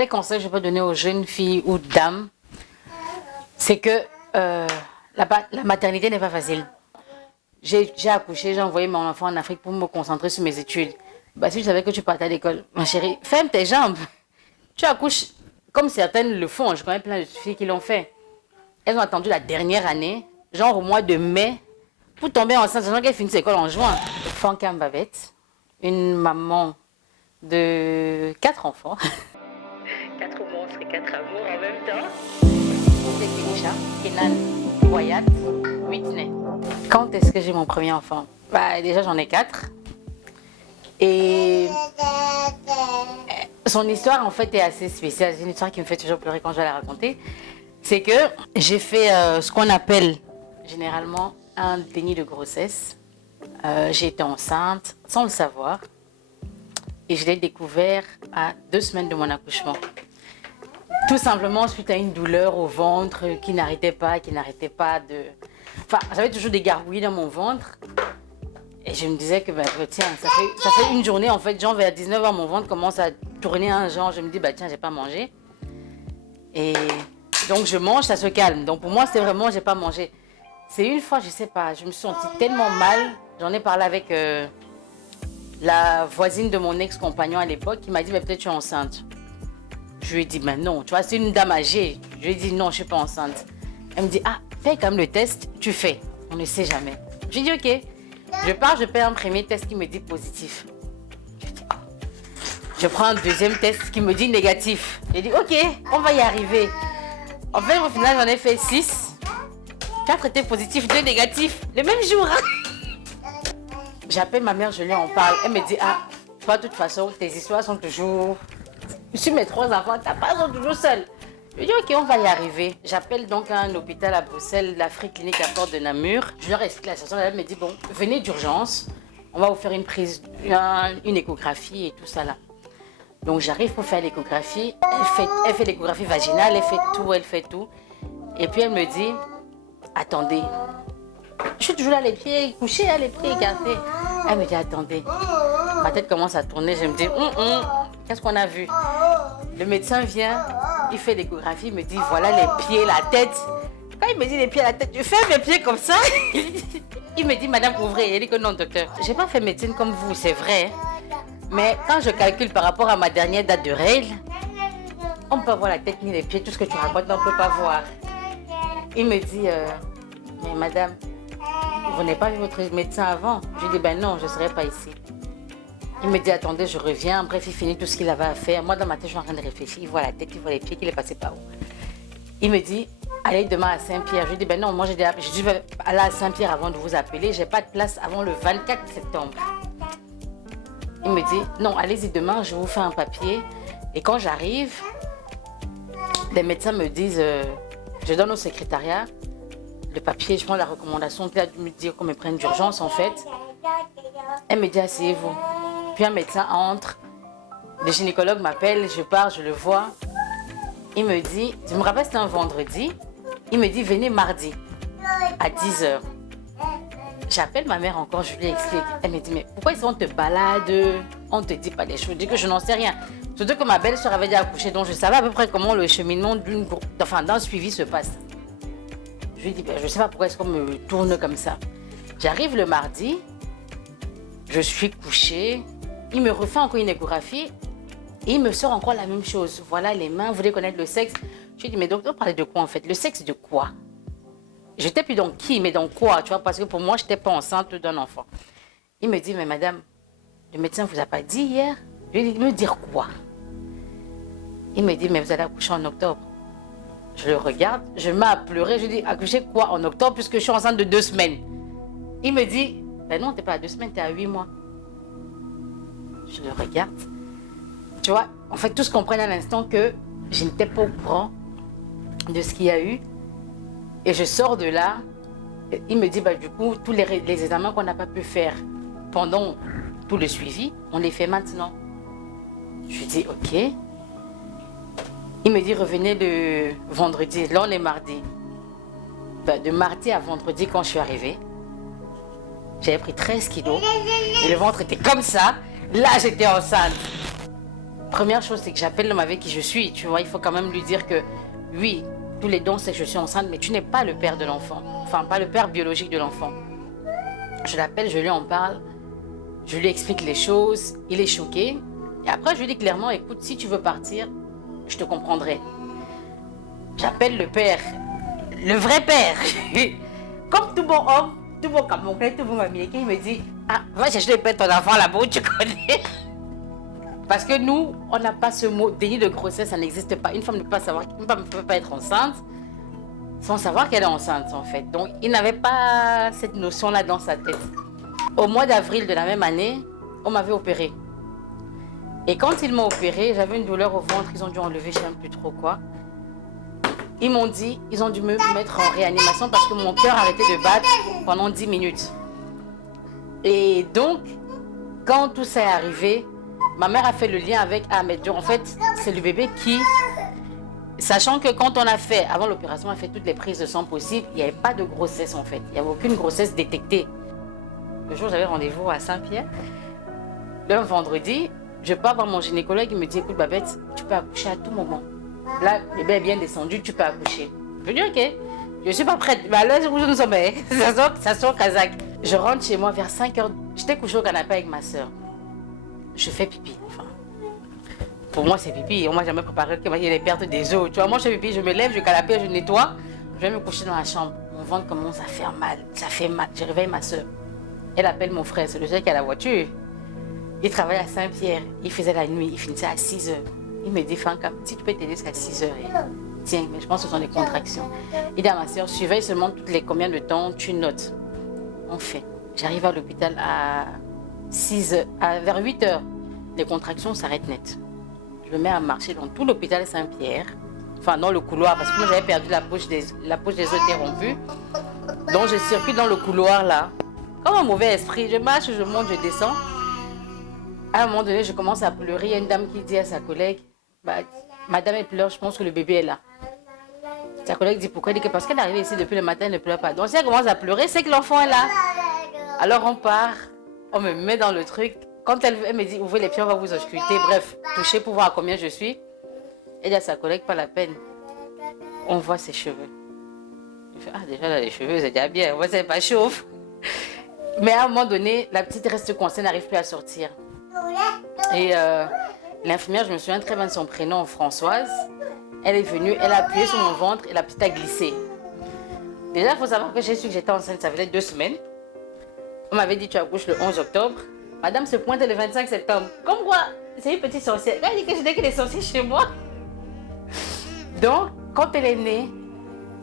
quel conseil je peux donner aux jeunes filles ou dames, c'est que la maternité n'est pas facile. J'ai accouché, j'ai envoyé mon enfant en Afrique pour me concentrer sur mes études. Bah, si je savais que tu partais à l'école, ma chérie, ferme tes jambes. Tu accouches comme certaines le font. Je connais plein de filles qui l'ont fait. Elles ont attendu la dernière année, genre au mois de mai, pour tomber enceinte, sachant qu'elles finissent l'école en juin. Fanka Mbabette, une maman de 4 enfants. 4 monstres et 4 amours en même temps. C'est Kenisha, Kenan, Wyatt, Whitney. Quand est-ce que j'ai mon premier enfant? Bah, déjà, j'en ai 4. Et son histoire, en fait, est assez spéciale. C'est une histoire qui me fait toujours pleurer quand je vais la raconter. C'est que j'ai fait ce qu'on appelle généralement un déni de grossesse. J'ai été enceinte sans le savoir. Et je l'ai découvert à 2 semaines de mon accouchement. Tout simplement suite à une douleur au ventre qui n'arrêtait pas de... Enfin, j'avais toujours des gargouillis dans mon ventre. Et je me disais que, tiens, ça fait une journée, en fait, genre vers 19h, mon ventre commence à tourner un genre. Je me dis, tiens, j'ai pas mangé. Et donc, je mange, ça se calme. Donc, pour moi, c'est vraiment, j'ai pas mangé. C'est une fois, je sais pas, je me suis sentie tellement mal. J'en ai parlé avec la voisine de mon ex-compagnon à l'époque qui m'a dit, peut-être tu es enceinte. Je lui ai dit, non, tu vois, c'est une dame âgée. Je lui ai dit, non, je suis pas enceinte. Elle me dit, fais quand même le test, tu fais. On ne sait jamais. J'ai dit, ok. Je pars, je fais un premier test qui me dit positif. Je prends un deuxième test qui me dit négatif. J'ai dit, ok, on va y arriver. En fait, au final, j'en ai fait 6. 4 étaient positifs, 2 négatifs. Le même jour. J'appelle ma mère, je lui en parle. Elle me dit, toi, de toute façon, tes histoires sont toujours... Sur mes 3 enfants, ta part sont toujours seule. Je dis, ok, on va y arriver. J'appelle donc un hôpital à Bruxelles, l'Afrique Clinique à Porte de Namur. Je leur explique la situation. Elle me dit, bon, venez d'urgence. On va vous faire une échographie et tout ça là. Donc j'arrive pour faire l'échographie. Elle fait l'échographie vaginale, elle fait tout. Et puis elle me dit, attendez. Je suis toujours là, les pieds couchés, les pieds écartés. Elle me dit, attendez. Ma tête commence à tourner. Je me dis, qu'est-ce qu'on a vu? Le médecin vient, il fait l'échographie, il me dit, voilà les pieds, la tête. Quand il me dit les pieds, la tête, je fais mes pieds comme ça. Il me dit, madame, ouvrez. Il dit que non, docteur. J'ai pas fait médecine comme vous, c'est vrai. Mais quand je calcule par rapport à ma dernière date de règle, on ne peut pas voir la tête ni les pieds, tout ce que tu racontes, on ne peut pas voir. Il me dit, mais madame, vous n'avez pas vu votre médecin avant? Je lui dis, non, je ne serai pas ici. Il me dit, attendez, je reviens. Bref, il finit tout ce qu'il avait à faire. Moi, dans ma tête, je suis en train de réfléchir. Il voit la tête, il voit les pieds, qu'il est passé par où. Il me dit, allez demain à Saint-Pierre. Je lui dis, non, moi, je dû aller à Saint-Pierre avant de vous appeler. Je n'ai pas de place avant le 24 septembre. Il me dit, non, allez-y demain, je vous fais un papier. Et quand j'arrive, les médecins me disent, je donne au secrétariat le papier, je prends la recommandation. Puis elle me dit qu'on me prenne d'urgence, en fait. Elle me dit, asseyez-vous. Puis un médecin entre, le gynécologue m'appelle, je pars, je le vois. Il me dit, je me rappelle c'était un vendredi, il me dit venez mardi à 10h. J'appelle ma mère encore, je lui explique. Elle me dit, mais pourquoi on te balade, on ne te dit pas des choses? Je dis que je n'en sais rien. Surtout que ma belle-sœur avait déjà accouché, donc je savais à peu près comment le cheminement d'un suivi se passe. Je lui dis, je ne sais pas pourquoi est-ce qu'on me tourne comme ça. J'arrive le mardi, je suis couchée. Il me refait encore une échographie et il me sort encore la même chose. Voilà les mains, vous voulez connaître le sexe? Je lui dis, mais docteur, parlez de quoi en fait? Le sexe de quoi? J'étais plus dans qui, mais dans quoi, tu vois? Parce que pour moi, je n'étais pas enceinte d'un enfant. Il me dit, mais madame, le médecin ne vous a pas dit hier? Je lui dis, me dire quoi? Il me dit, mais vous allez accoucher en octobre. Je le regarde, je me mets à pleurer. Je lui dis, accoucher quoi en octobre puisque je suis enceinte de 2 semaines? Il me dit, non, tu n'es pas à 2 semaines, tu es à 8 mois. Je le regarde. Tu vois, en fait, tous comprennent à l'instant que je n'étais pas au courant de ce qu'il y a eu. Et je sors de là. Il me dit, du coup, tous les examens qu'on n'a pas pu faire pendant tout le suivi, on les fait maintenant. Je lui dis, ok. Il me dit, revenez le vendredi. Là, on est mardi. De mardi à vendredi, quand je suis arrivée, j'avais pris 13 kilos. Et le ventre était comme ça. Là, j'étais enceinte. première chose, c'est que j'appelle l'homme avec qui je suis. Tu vois, il faut quand même lui dire que oui, tous les dons, c'est que je suis enceinte, mais tu n'es pas le père de l'enfant. Enfin, pas le père biologique de l'enfant. Je l'appelle, je lui en parle, je lui explique les choses, il est choqué. Et après, je lui dis clairement, écoute, si tu veux partir, je te comprendrai. J'appelle le père, le vrai père. Comme tout bon homme, tout bon Camerounais, tout bon Américain, il me dit, ah, va chercher le père de ton enfant là-bas où tu connais. Parce que nous, on n'a pas ce mot déni de grossesse, ça n'existe pas. Une femme ne peut pas savoir, une femme ne peut pas être enceinte sans savoir qu'elle est enceinte en fait. Donc il n'avait pas cette notion-là dans sa tête. Au mois d'avril de la même année, on m'avait opéré. Et quand ils m'ont opéré, j'avais une douleur au ventre, ils ont dû enlever, je ne sais plus trop quoi. Ils m'ont dit, ils ont dû me mettre en réanimation parce que mon cœur arrêtait de battre pendant 10 minutes. Et donc, quand tout ça est arrivé, ma mère a fait le lien avec Ahmed. En fait, c'est le bébé qui, sachant que quand on a fait, avant l'opération, on a fait toutes les prises de sang possibles, il n'y avait pas de grossesse en fait. Il n'y avait aucune grossesse détectée. Le jour où j'avais rendez-vous à Saint-Pierre, le vendredi, je pars voir mon gynécologue, il me dit, écoute Babette, tu peux accoucher à tout moment. Là, le bébé est bien descendu, tu peux accoucher. Je dis, ok, je ne suis pas prête. Mais là, où nous sommes, ça sort Kazakh. Je rentre chez moi vers 5h. J'étais couchée au canapé avec ma soeur. Je fais pipi. Enfin, pour moi, c'est pipi. On m'a jamais préparé qu'il y ait les pertes des os. Tu vois, moi, je fais pipi, je me lève, je canapé, je nettoie. Je vais me coucher dans la chambre. Mon ventre commence à faire mal. Ça fait mal. Je réveille ma soeur. Elle appelle mon frère, c'est le seul qui a la voiture. Il travaille à Saint-Pierre. Il faisait la nuit. Il finissait à 6h. Il me dit, Franca, si tu peux t'aider jusqu'à 6h. Tiens, mais je pense que ce sont des contractions. Il dit à ma soeur, surveille seulement toutes les combien de temps tu notes. On fait. J'arrive à l'hôpital à 6h, vers 8h. Les contractions s'arrêtent net. Je me mets à marcher dans tout l'hôpital Saint-Pierre. Enfin, dans le couloir, parce que moi j'avais perdu la poche des os était rompue. Donc je circule dans le couloir là. Comme un mauvais esprit, je marche, je monte, je descends. À un moment donné, je commence à pleurer. Il y a une dame qui dit à sa collègue, bah, madame elle pleure, je pense que le bébé est là. Sa collègue dit pourquoi? Elle dit que parce qu'elle est arrivée ici depuis le matin, elle ne pleure pas. Donc si elle commence à pleurer, c'est que l'enfant est là. Alors on part, on me met dans le truc. Quand elle me dit ouvrez les pieds, on va vous ausculter. Bref, toucher pour voir à combien je suis. Elle dit à sa collègue, pas la peine. On voit ses cheveux. Je fais, ah déjà là, les cheveux, c'est déjà bien. Moi, c'est pas chauffe. Mais à un moment donné, la petite reste coincée, n'arrive plus à sortir. Et l'infirmière, je me souviens très bien de son prénom, Françoise. Elle est venue, elle a appuyé sur mon ventre et la petite a glissé. Déjà, il faut savoir que j'ai su que j'étais enceinte, ça faisait 2 semaines. On m'avait dit tu accouches le 11 octobre. Madame se pointe le 25 septembre. Comme quoi, c'est une petite sorcière. Elle dit que je n'ai que des sorciers chez moi. Donc, quand elle est née,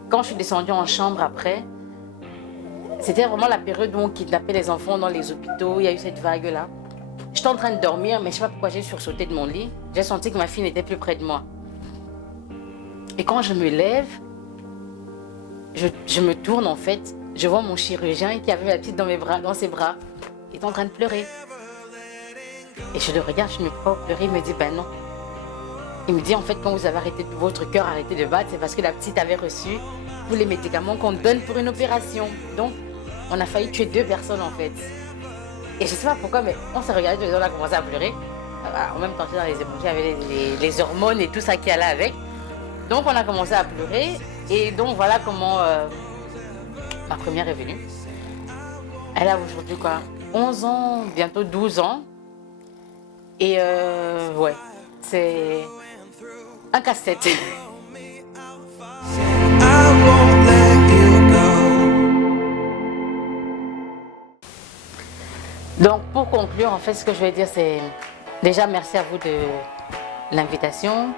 quand je suis descendue en chambre après, c'était vraiment la période où on kidnappait les enfants dans les hôpitaux. Il y a eu cette vague-là. J'étais en train de dormir, mais je ne sais pas pourquoi j'ai sursauté de mon lit. J'ai senti que ma fille n'était plus près de moi. Et quand je me lève, je me tourne en fait. Je vois mon chirurgien qui avait la petite dans ses bras. Il est en train de pleurer. Et je le regarde, je me prends pleurer. Il me dit, ben non. Il me dit, en fait, quand vous avez arrêté, votre cœur a arrêté de battre, c'est parce que la petite avait reçu tous les médicaments qu'on donne pour une opération. Donc, on a failli tuer 2 personnes en fait. Et je ne sais pas pourquoi, mais on s'est regardé, on a commencé à pleurer. En même temps, dans les émotions, il y avait les hormones et tout ça qui allait avec. Donc, on a commencé à pleurer. Et donc, voilà comment ma première est venue. Elle a aujourd'hui quoi, 11 ans, bientôt 12 ans. Et ouais, c'est un casse-tête. Donc, pour conclure, en fait, ce que je vais dire, c'est déjà merci à vous de l'invitation.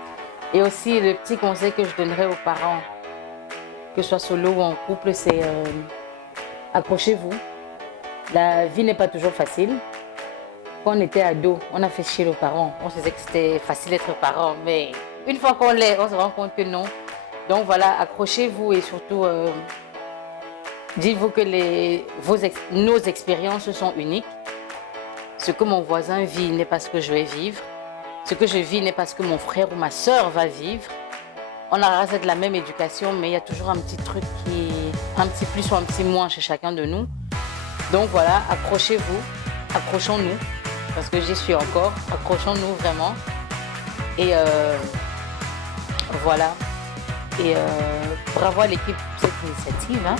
Et aussi, le petit conseil que je donnerais aux parents, que ce soit solo ou en couple, c'est accrochez-vous. La vie n'est pas toujours facile. Quand on était ado, on a fait chier nos parents. On se disait que c'était facile d'être parent, mais une fois qu'on l'est, on se rend compte que non. Donc voilà, accrochez-vous et surtout, dites-vous que nos expériences sont uniques. Ce que mon voisin vit n'est pas ce que je vais vivre. Ce que je vis n'est pas ce que mon frère ou ma soeur va vivre. On a de la même éducation, mais il y a toujours un petit truc un petit plus ou un petit moins chez chacun de nous. Donc voilà, accrochez-vous, accrochons-nous, parce que j'y suis encore, accrochons-nous vraiment. Et voilà. Et bravo à l'équipe pour cette initiative. Hein.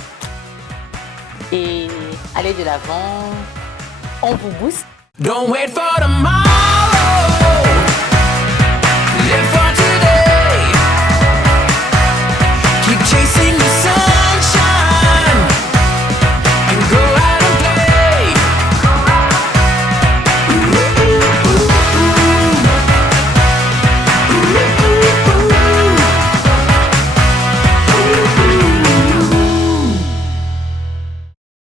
Et allez de l'avant. On vous booste. Don't wait for tomorrow.